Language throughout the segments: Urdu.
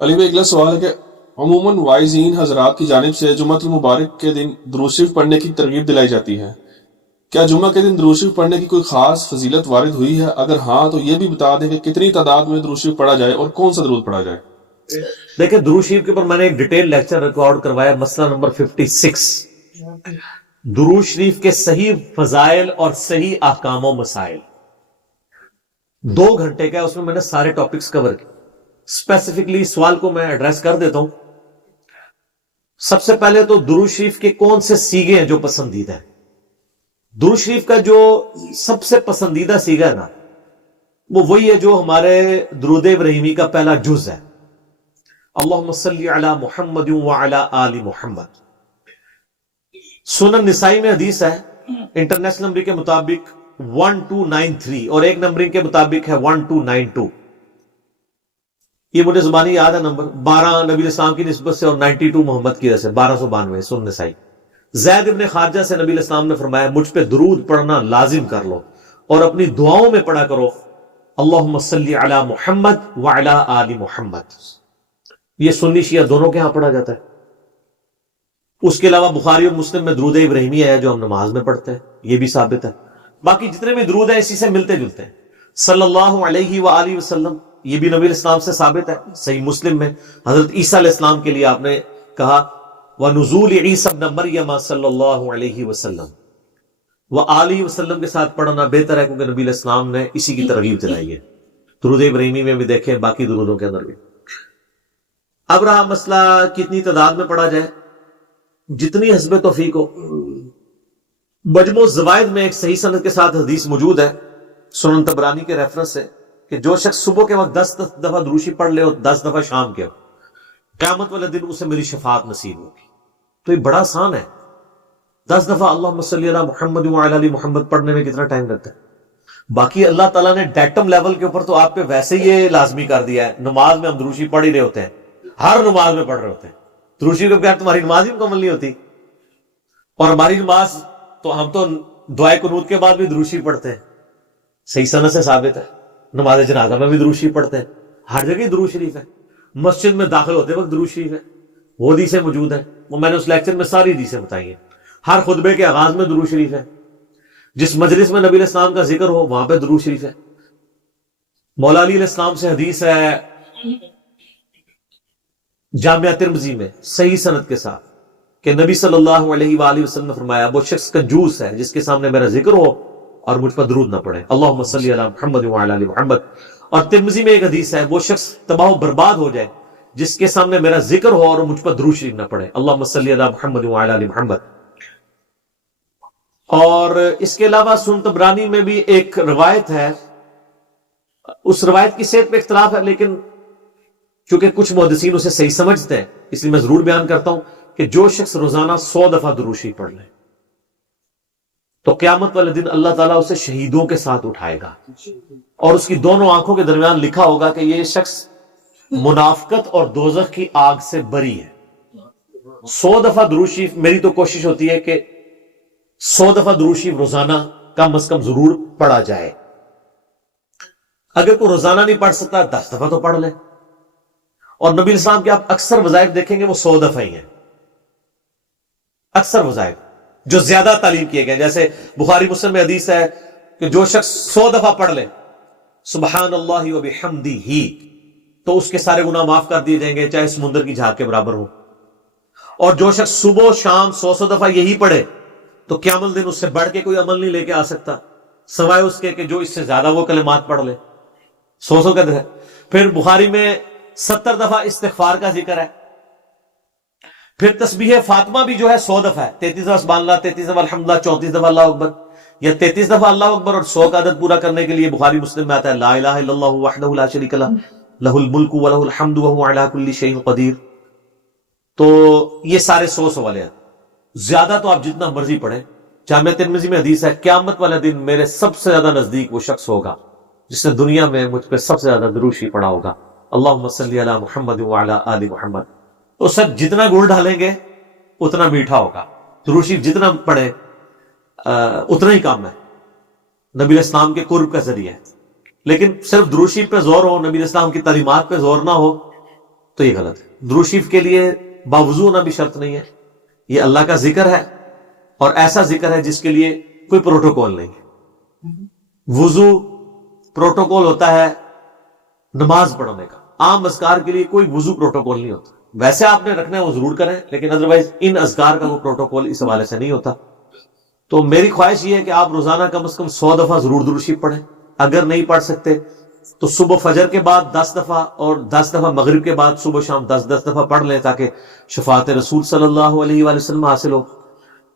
علی بھائی اگلا سوال ہے کہ عموماً وائزین حضرات کی جانب سے جمعۃ المبارک کے دن درود شریف پڑھنے کی ترغیب دلائی جاتی ہے، کیا جمعہ کے دن درود شریف پڑھنے کی کوئی خاص فضیلت وارد ہوئی ہے؟ اگر ہاں تو یہ بھی بتا دیں کہ کتنی تعداد میں درود شریف پڑھا جائے اور کون سا درود پڑھا جائے؟ دیکھیں درود شریف کے اوپر میں نے ایک ڈیٹیل لیکچر ریکارڈ کروایا، مسئلہ نمبر 56، درود شریف کے صحیح فضائل اور صحیح احکام و مسائل، 2 گھنٹے کا ہے، اس میں نے سارے ٹاپکس کور کیے۔ اسپیسیفکلی سوال کو میں ایڈریس کر دیتا ہوں۔ سب سے پہلے تو درود شریف کے کون سے سیغے ہیں جو پسندیدہ ہیں؟ درود شریف کا جو سب سے پسندیدہ سیغہ ہے نا، وہ وہی ہے جو ہمارے درود ابراہیمی کا پہلا جز ہے، اللہم صلی علی محمد وعلی آل محمد۔ سنن نسائی میں حدیث ہے، انٹرنیشنل نمبر کے مطابق 1293 اور ایک نمبرنگ کے مطابق ہے 1292۔ یہ مجھے زبانی یاد ہے نمبر، 12 نبی علیہ السلام کی نسبت سے اور 92 محمد کی وجہ سے، 1292 سنن نسائی۔ زید ابن خارجہ سے نبی علیہ السلام نے فرمایا مجھ پہ درود پڑھنا لازم کر لو اور اپنی دعاؤں میں پڑھا کرو اللہم صلی علی محمد وعلی آل محمد۔ یہ سنی شیعہ دونوں کے ہاں پڑھا جاتا ہے۔ اس کے علاوہ بخاری اور مسلم میں درود ابراہیمی ہے جو ہم نماز میں پڑھتے ہیں، یہ بھی ثابت ہے۔ باقی جتنے بھی درود ہیں اسی سے ملتے جلتے ہیں۔ صلی اللہ علیہ وآلہ وسلم، یہ بھی نبی علیہ السلام سے ثابت ہے، صحیح مسلم میں حضرت عیسیٰ علیہ السلام کے لیے آپ نے کہا وَنُزُولِ عِیسَى ابْنَ مَرْیَمَ صلی اللہ علیہ وسلم، وآلہ وسلم کے ساتھ پڑھنا بہتر ہے کیونکہ نبی علیہ السلام نے اسی کی ترغیب دلائی ہے۔ درود ابراہیمی میں بھی دیکھیں، باقی درودوں کے اندر بھی۔ اب رہا مسئلہ کتنی تعداد میں پڑھا جائے، جتنی حسب توفیق ہو۔ مجموع الزوائد میں ایک صحیح سند کے ساتھ حدیث موجود ہے سنن طبرانی کے ریفرنس سے کہ جو شخص صبح کے وقت 10 دفعہ درود شریف پڑھ لے اور 10 دفعہ شام کے وقت، قیامت والے دن اسے میری شفاعت نصیب ہوگی۔ تو یہ بڑا آسان ہے، 10 دفعہ اللہم صلی علی محمد وعلی آل محمد پڑھنے میں کتنا ٹائم لگتا ہے؟ باقی اللہ تعالیٰ نے ڈیٹم لیول کے اوپر تو آپ پہ ویسے ہی یہ لازمی کر دیا ہے۔ نماز میں ہم درود شریف پڑھ ہی رہے ہوتے ہیں، ہر نماز میں پڑھ رہے ہوتے ہیں۔ درود شریف کے بغیر تمہاری نماز ہی مکمل نہیں ہوتی، اور ہماری نماز تو ہم تو دعائے قنوت کے بعد بھی درود شریف پڑھتے ہیں، صحیح سند سے ثابت ہے۔ نماز جنازہ میں بھی درود شریف پڑھتے ہیں، ہر جگہ درود شریف ہے۔ مسجد میں داخل ہوتے وقت درود شریف ہے، وہ حدیثیں موجود ہیں، وہ میں نے اس لیکچر میں ساری حدیثیں بتائی ہیں۔ ہر خطبے کے آغاز میں درود شریف ہے، جس مجلس میں نبی علیہ السلام کا ذکر ہو وہاں پہ درود شریف ہے۔ مولا علی علیہ السلام سے حدیث ہے جامعہ ترمذی میں صحیح سند کے ساتھ کہ نبی صلی اللہ علیہ وآلہ وسلم نے فرمایا وہ شخص کنجوس ہے جس کے سامنے میرا ذکر ہو اور مجھ پر درود نہ پڑے، اللہم صلی علی محمد وعلی آل محمد۔ اور ترمذی میں ایک حدیث ہے وہ شخص تباہ و برباد ہو جائے جس کے سامنے میرا ذکر ہو اور مجھ پر درود شریف نہ پڑے، اللہم صلی علی محمد وعلی آل محمد۔ اور اس کے علاوہ سنن طبرانی میں بھی ایک روایت ہے، اس روایت کی صحت پہ اختلاف ہے، لیکن چونکہ کچھ محدثین اسے صحیح سمجھتے ہیں اس لیے میں ضرور بیان کرتا ہوں کہ جو شخص روزانہ 100 دفعہ درود شریف پڑھ لے تو قیامت والے دن اللہ تعالیٰ اسے شہیدوں کے ساتھ اٹھائے گا، اور اس کی دونوں آنکھوں کے درمیان لکھا ہوگا کہ یہ شخص منافقت اور دوزخ کی آگ سے بری ہے۔ 100 دفعہ درود شریف، میری تو کوشش ہوتی ہے کہ 100 دفعہ درود شریف روزانہ کم از کم ضرور پڑھا جائے۔ اگر کوئی روزانہ نہیں پڑھ سکتا 10 دفعہ تو پڑھ لے، اور نبی علیہ السلام کے آپ اکثر وظائف دیکھیں گے وہ 100 دفعہ ہی ہیں، اکثر وظائف جو زیادہ تعلیم کیے گئے، جیسے بخاری مسلم میں حدیث ہے کہ جو شخص 100 دفعہ پڑھ لے سبحان اللہ وبحمدہ تو اس کے سارے گناہ معاف کر دیے جائیں گے چاہے سمندر کی جھاگ کے برابر ہو۔ اور جو شخص صبح و شام 100 دفعہ یہی پڑھے تو قیامت دن اس سے بڑھ کے کوئی عمل نہیں لے کے آ سکتا سوائے اس کے کہ جو اس سے زیادہ وہ کلمات پڑھ لے، 100 کا ہے۔ پھر بخاری میں 70 دفعہ استغفار کا ذکر ہے۔ پھر تسبیح فاطمہ بھی جو ہے 100 دفعہ ہے، 33 دفعہ سبحان اللہ، 33 دفعہ الحمدللہ، 34 دفعہ اللہ اکبر، یا 33 دفعہ اللہ اکبر اور 100 کا عدد پورا کرنے کے لیے بخاری مسلم میں آتا ہے لا الہ الا اللہ وحدہ لا شریک لہ لہ الملک ولہ الحمد وہو علی کل شیء قدیر۔ تو یہ سارے 100 والے ہیں، زیادہ تو آپ جتنا مرضی پڑھیں۔ جامعہ ترمذی میں حدیث ہے قیامت والے دن میرے سب سے زیادہ نزدیک وہ شخص ہوگا جس نے دنیا میں مجھ پہ سب سے زیادہ درود شریف پڑھا ہوگا، اللہم صلی علی محمد وعلی آل محمد۔ تو سر جتنا گڑ ڈالیں گے اتنا میٹھا ہوگا، درود شریف جتنا پڑھیں اتنا ہی کام ہے، نبی علیہ السلام کے قرب کا ذریعہ ہے۔ لیکن صرف درود شریف پہ زور ہو، نبی علیہ السلام کی تعلیمات پہ زور نہ ہو، تو یہ غلط ہے. درود شریف کے لیے باوضو ہونا بھی شرط نہیں ہے. یہ اللہ کا ذکر ہے اور ایسا ذکر ہے جس کے لیے کوئی پروٹوکول نہیں ہے. وضو پروٹوکول ہوتا ہے نماز پڑھنے کا. عام اذکار کے لیے کوئی وضو پروٹوکول نہیں ہوتا. ویسے آپ نے رکھنا ہے وہ ضرور کریں, لیکن ادروائز ان اذکار کا کوئی پروٹوکول اس حوالے سے نہیں ہوتا. تو میری خواہش یہ ہے کہ آپ روزانہ کم از کم 100 دفعہ ضرور درود شریف پڑھیں. اگر نہیں پڑھ سکتے تو صبح فجر کے بعد 10 دفعہ اور 10 دفعہ مغرب کے بعد صبح شام 10 دفعہ پڑھ لیں تاکہ شفاعت رسول صلی اللہ علیہ وآلہ وسلم حاصل ہو.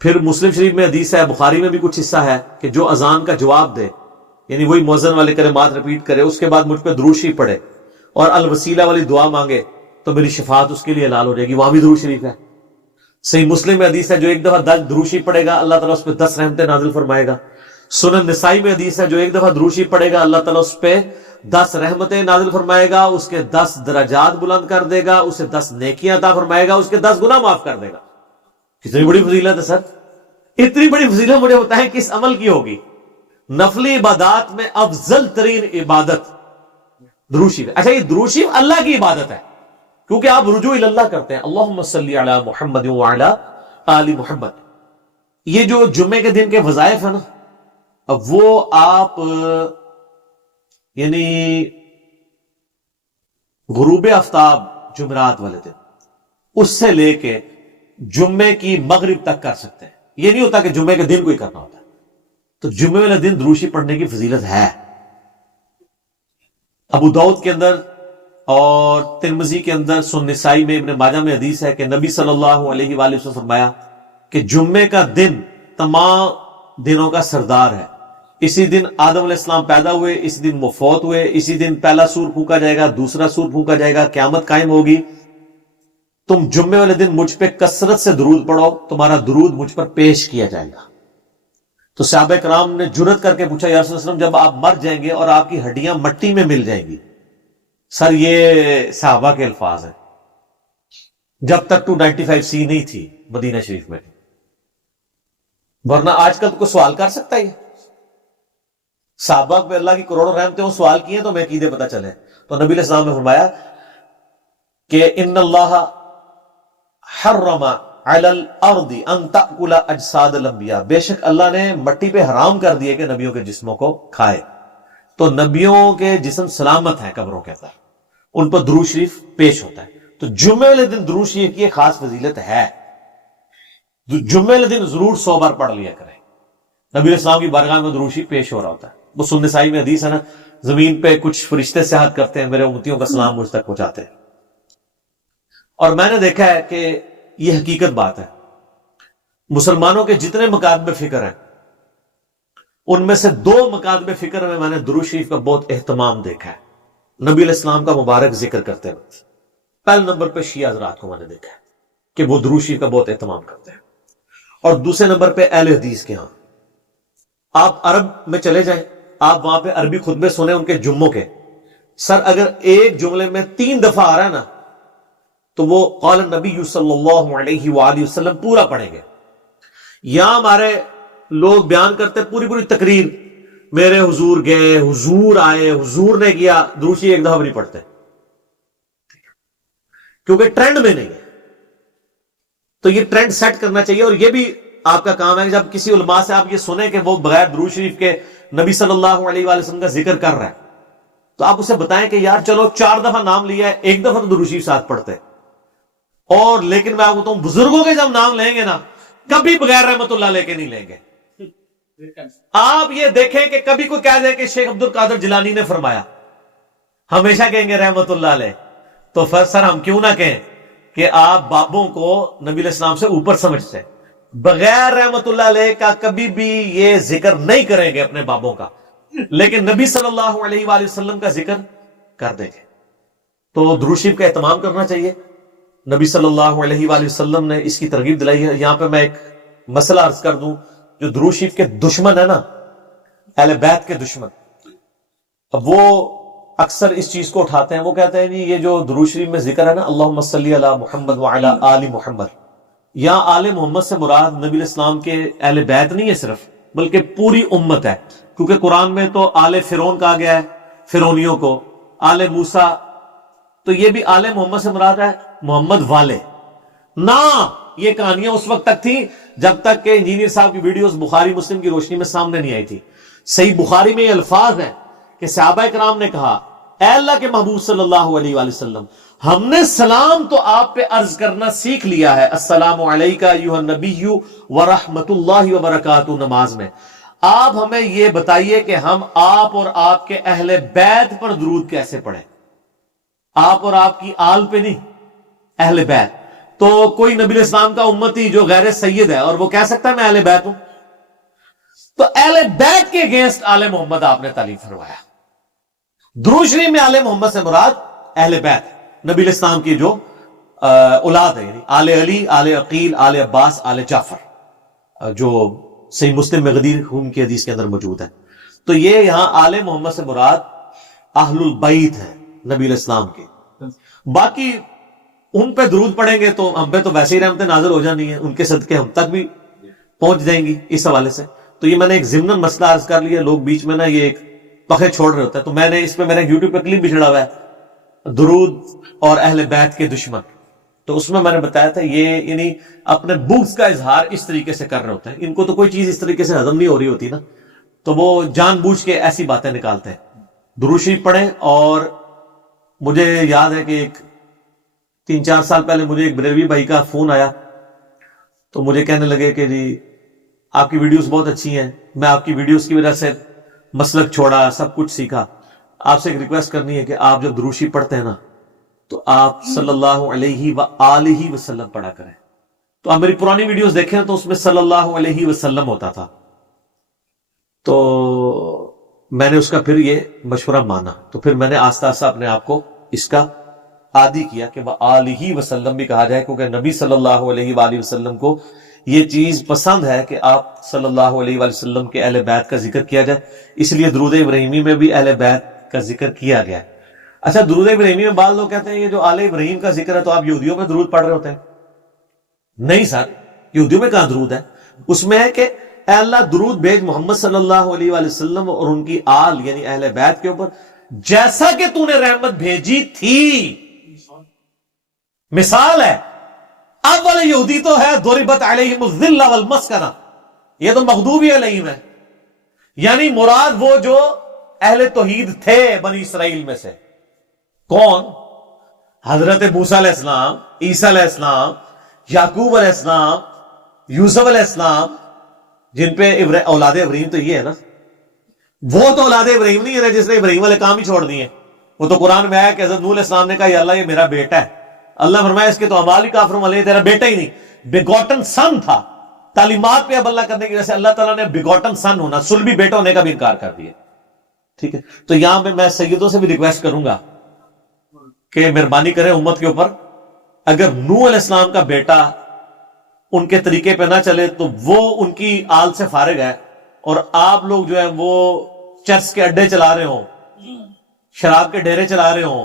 پھر مسلم شریف میں حدیث ہے, بخاری میں بھی کچھ حصہ ہے کہ جو اذان کا جواب دے, یعنی وہی مؤذن والے کلمات ریپیٹ کرے, اس کے بعد مجھ پہ درود شریف پڑھے اور الوسیلہ والی دعا مانگے تو میری شفاعت اس کے لیے حلال ہو جائے گی. وہاں بھی درود شریف ہے. صحیح مسلم میں حدیث ہے جو ایک دفعہ 10 درود شریف پڑھے گا اللہ تعالیٰ اس پہ 10 رحمتیں نازل فرمائے گا. سنن نسائی میں حدیث ہے جو ایک دفعہ درود شریف پڑھے گا اللہ تعالیٰ اس پہ 10 رحمتیں نازل فرمائے گا, اس کے 10 درجات بلند کر دے گا, اسے 10 نیکیاں عطا فرمائے گا, اس کے 10 گناہ معاف کر دے گا. کتنی بڑی فضیلت ہے سر. اتنی بڑی فضیلت مجھے بتائیں کس عمل کی ہوگی؟ نفلی عبادات میں افضل ترین عبادت درود شریف. اچھا یہ درود شریف اللہ کی عبادت ہے کیونکہ آپ رجوع اللہ کرتے ہیں, اللہم صلی علی محمد وعلی آل محمد. یہ جو جمعے کے دن کے وظائف ہیں نا, اب وہ آپ یعنی غروب آفتاب جمعرات والے دن اس سے لے کے جمعے کی مغرب تک کر سکتے ہیں. یہ نہیں ہوتا کہ جمعے کے دن کوئی کرنا ہوتا ہے. تو جمعے والے دن درود شریف پڑھنے کی فضیلت ہے. ابو داؤد کے اندر اور ترمذی کے اندر, سنن نسائی میں, ابن ماجہ میں حدیث ہے کہ نبی صلی اللہ علیہ وآلہ وسلم فرمایا کہ جمعے کا دن تمام دنوں کا سردار ہے. اسی دن آدم علیہ السلام پیدا ہوئے, اسی دن وہ فوت ہوئے, اسی دن پہلا سور پھونکا جائے گا, دوسرا سور پھونکا جائے گا, قیامت قائم ہوگی. تم جمعے والے دن مجھ پہ کثرت سے درود پڑھو, تمہارا درود مجھ پر پیش کیا جائے گا. تو صحابہ کرام نے جرت کر کے پوچھا یا رسول اللہ صلی اللہ علیہ وسلم جب آپ مر جائیں گے اور آپ کی ہڈیاں مٹی میں مل جائیں گی. سر یہ صحابہ کے الفاظ ہیں جب تک 295C نہیں تھی مدینہ شریف میں, ورنہ آج کل تو کوئی سوال کر سکتا ہے. صحابہ پہ اللہ کی کروڑوں رحمتیں ہوں, سوال کیے تو میں عقیدے پتہ چلے. تو نبی علیہ السلام نے فرمایا کہ ان اللہ حرم علی الارض ان تأکل اجساد الانبیاء, بے شک اللہ نے مٹی پہ حرام کر دیے کہ نبیوں کے جسموں کو کھائے. تو نبیوں کے جسم سلامت ہیں قبروں کے اندر, ان پر درود شریف پیش ہوتا ہے. تو جمعے والے دن درود شریف کی ایک خاص فضیلت ہے. جمعے والے دن ضرور 100 بار پڑھ لیا کریں. نبی علیہ السلام کی بارگاہ میں درود شریف پیش ہو رہا ہوتا ہے. وہ سنن نسائی میں حدیث ہے نا, زمین پہ کچھ فرشتے سیاحت کرتے ہیں, میرے امتیوں کا سلام مجھ تک پہنچاتے ہیں. اور میں نے دیکھا ہے کہ یہ حقیقت بات ہے, مسلمانوں کے جتنے مکاتب فکر ہیں ان میں سے 2 مکاتب فکر میں نے درود شریف کا بہت اہتمام دیکھا ہے. نبی علیہ السلام کا مبارک ذکر کرتے وقت پہلے نمبر پہ شیعہ حضرات کو میں نے دیکھا ہے کہ وہ درود شریف کا بہت اہتمام کرتے ہیں, اور دوسرے نمبر پہ اہل حدیث کے ہاں. آپ عرب میں چلے جائیں, آپ وہاں پہ عربی خطبے سنیں ان کے جمعوں کے, سر اگر ایک جملے میں 3 دفعہ آ رہا ہے نا تو وہ قال النبی صلی اللہ علیہ وآلہ وسلم پورا پڑھیں گے. یہاں ہمارے لوگ بیان کرتے پوری تقریر, میرے حضور گئے, حضور آئے, حضور نے کیا, درود شریف ایک دفعہ بھی نہیں پڑھتے کیونکہ ٹرینڈ میں نہیں ہے. تو یہ ٹرینڈ سیٹ کرنا چاہیے, اور یہ بھی آپ کا کام ہے کہ جب کسی علماء سے آپ یہ سنیں کہ وہ بغیر درود شریف کے نبی صلی اللہ علیہ وآلہ وسلم کا ذکر کر رہا ہے, تو آپ اسے بتائیں کہ یار چلو 4 دفعہ نام لیا ہے, 1 دفعہ تو درود شریف ساتھ پڑھتے. اور لیکن میں آپ کو بتاؤں, بزرگوں کے جب نام لیں گے نا کبھی بغیر رحمت اللہ لے کے نہیں لیں گے. آپ یہ دیکھیں کہ کبھی کوئی کہہ دے کہ شیخ عبد القادر جیلانی نے فرمایا, ہمیشہ کہیں گے رحمت اللہ علیہ. تو پھر سر ہم کیوں نہ کہیں کہ آپ بابوں کو نبی علیہ السلام سے اوپر سمجھتے, بغیر رحمت اللہ علیہ کا کبھی بھی یہ ذکر نہیں کریں گے اپنے بابوں کا, لیکن نبی صلی اللہ علیہ وآلہ وسلم کا ذکر کر دیں گے. تو درود شریف کا اہتمام کرنا چاہیے. نبی صلی اللہ علیہ وآلہ وسلم نے اس کی ترغیب دلائی ہے. یہاں پہ میں ایک مسئلہ عرض کر دوں, جو درود شریف کے دشمن ہے نا, اہل بیت کے دشمن, اب وہ اکثر اس چیز کو اٹھاتے ہیں, وہ کہتے ہیں یہ جو درود شریف میں ذکر ہے نا اللہم صلی علی محمد وعلی آل محمد, یہاں آل محمد سے مراد نبی علیہ السلام کے اہل بیت نہیں ہے صرف, بلکہ پوری امت ہے. کیونکہ قرآن میں تو آل فرعون کہا گیا ہے, فرعونیوں کو, آل موسیٰ تو یہ بھی آل محمد سے مراد ہے محمد والے نہ. یہ کہانیاں اس وقت تک تھیں جب تک کہ انجینئر صاحب کی ویڈیوز بخاری مسلم کی روشنی میں سامنے نہیں آئی تھی. صحیح بخاری میں یہ الفاظ ہیں کہ صحابہ کرام نے کہا اے اللہ کے محبوب صلی اللہ علیہ وآلہ وسلم ہم نے سلام تو آپ پہ عرض کرنا سیکھ لیا ہے, السلام علیکہ ایھا النبی ورحمۃ اللہ وبرکاتہ, نماز میں. آپ ہمیں یہ بتائیے کہ ہم آپ اور آپ کے اہل بیت پر درود کیسے پڑھیں. آپ اور آپ کی آل پہ نہیں, اہل بیت. تو کوئی نبی علیہ السلام کا امتی جو غیر سید ہے اور وہ کہہ سکتا ہے میں اہل بیت ہوں؟ تو اہل بیت کے اگینسٹ آل محمد آپ نے تعلیم فرمایا. درود شریف میں آل محمد سے مراد اہل بیت, نبی علیہ السلام کی جو اولاد ہے, یعنی آل علی, آل عقیل, آل عباس, آل جعفر, جو صحیح مسلم میں غدیر خون کی حدیث کے اندر موجود ہے. تو یہ یہاں آل محمد سے مراد اہل البیت ہیں نبی علیہ السلام کے. باقی ان پہ درود پڑھیں گے تو ہم پہ تو ویسے ہی رحمتیں نازل ہو جانی ہیں, ان کے صدقے ہم تک بھی پہنچ جائیں گی اس حوالے سے. تو یہ میں نے ایک ضمن مسئلہ عرض کر لیا, لوگ بیچ میں نا یہ ایک پخے چھوڑ رہے ہوتے ہیں. تو میں نے اس پہ میرا یوٹیوب پہ کلپ بھی چڑھا ہوا ہے درود اور اہل بیت کے دشمن. تو اس میں نے بتایا تھا یہ یعنی اپنے بغض کا اظہار اس طریقے سے کر رہے ہوتے ہیں. ان کو تو کوئی چیز اس طریقے سے ہضم نہیں ہو رہی ہوتی نا, تو وہ جان بوجھ کے ایسی باتیں نکالتے ہیں. درود شریف پڑھیں. اور مجھے یاد ہے کہ ایک 3-4 سال پہلے مجھے ایک بریلوی بھائی کا فون آیا, تو مجھے کہنے لگے کہ جی آپ کی ویڈیوز بہت اچھی ہیں, میں آپ کی ویڈیوز کی وجہ سے مسلک چھوڑا, سب کچھ سیکھا. آپ سے ایک ریکویسٹ کرنی ہے کہ آپ جب درود شریف پڑھتے ہیں نا تو آپ صلی اللہ علیہ وآلہ وسلم پڑھا کریں. تو آپ میری پرانی ویڈیوز دیکھیں تو اس میں صلی اللہ علیہ وسلم ہوتا تھا. تو میں نے اس کا پھر یہ مشورہ مانا, تو پھر میں نے آہستہ آہستہ اپنے آپ کو اس کا عادی کیا کہ وآلہ وسلم بھی کہا جائے, کیونکہ نبی صلی اللہ علیہ وآلہ وسلم کو یہ چیز پسند ہے کہ آپ صلی اللہ علیہ وآلہ وسلم کے اہل بیت کا ذکر کیا جائے. اس لیے درود ابراہیمی میں بھی اہل بیت کا ذکر کیا گیا. اچھا, درود ابراہیمی میں بعض لوگ کہتے ہیں یہ جو آل ابراہیم کا ذکر ہے تو آپ یہودیوں میں درود پڑھ رہے ہوتے ہیں. نہیں سر, یہودیوں میں کہاں درود ہے؟ اس میں ہے کہ اے اللہ درود بھیج محمد صلی اللہ علیہ وآلہ وسلم اور ان کی آل یعنی اہل بیت کے اوپر جیسا کہ تو نے رحمت بھیجی تھی. مثال ہے, اب والے یہودی تو ہے ضربت علیہم الذلہ والمسکنہ, یہ تو مغضوبی علیہم ہے, یعنی مراد وہ جو اہل توحید تھے بنی اسرائیل میں سے. کون؟ حضرت موسیٰ علیہ السلام, عیسیٰ علیہ السلام, یعقوب علیہ السلام, یوسف علیہ السلام, جن پہ اولاد ابراہیم تو یہ ہے نا. وہ تو اولاد ابراہیم نہیں ہے جس نے ابراہیم والے کام ہی چھوڑ دیے. وہ تو قرآن میں آیا کہ حضرت نوح علیہ السلام نے کہا یا اللہ یہ میرا بیٹا ہے. اللہ فرمایا اس کے تو اعمال ہی کافروں والے, تیرا بیٹا ہی نہیں, بیگوٹن سن تھا. تعلیمات پہ اب اللہ کرنے کی وجہ سے اللہ تعالیٰ نے بیگوٹن سن ہونا, سلبی بیٹا ہونے کا بھی انکار کر دیا. ٹھیک ہے, تو یہاں پہ میں سیدوں سے بھی ریکویسٹ کروں گا کہ مہربانی کریں امت کے اوپر, اگر نوح علیہ السلام کا بیٹا ان کے طریقے پہ نہ چلے تو وہ ان کی آل سے فارغ ہے, اور آپ لوگ جو ہے وہ چرس کے اڈے چلا رہے ہوں, شراب کے ڈیرے چلا رہے ہوں,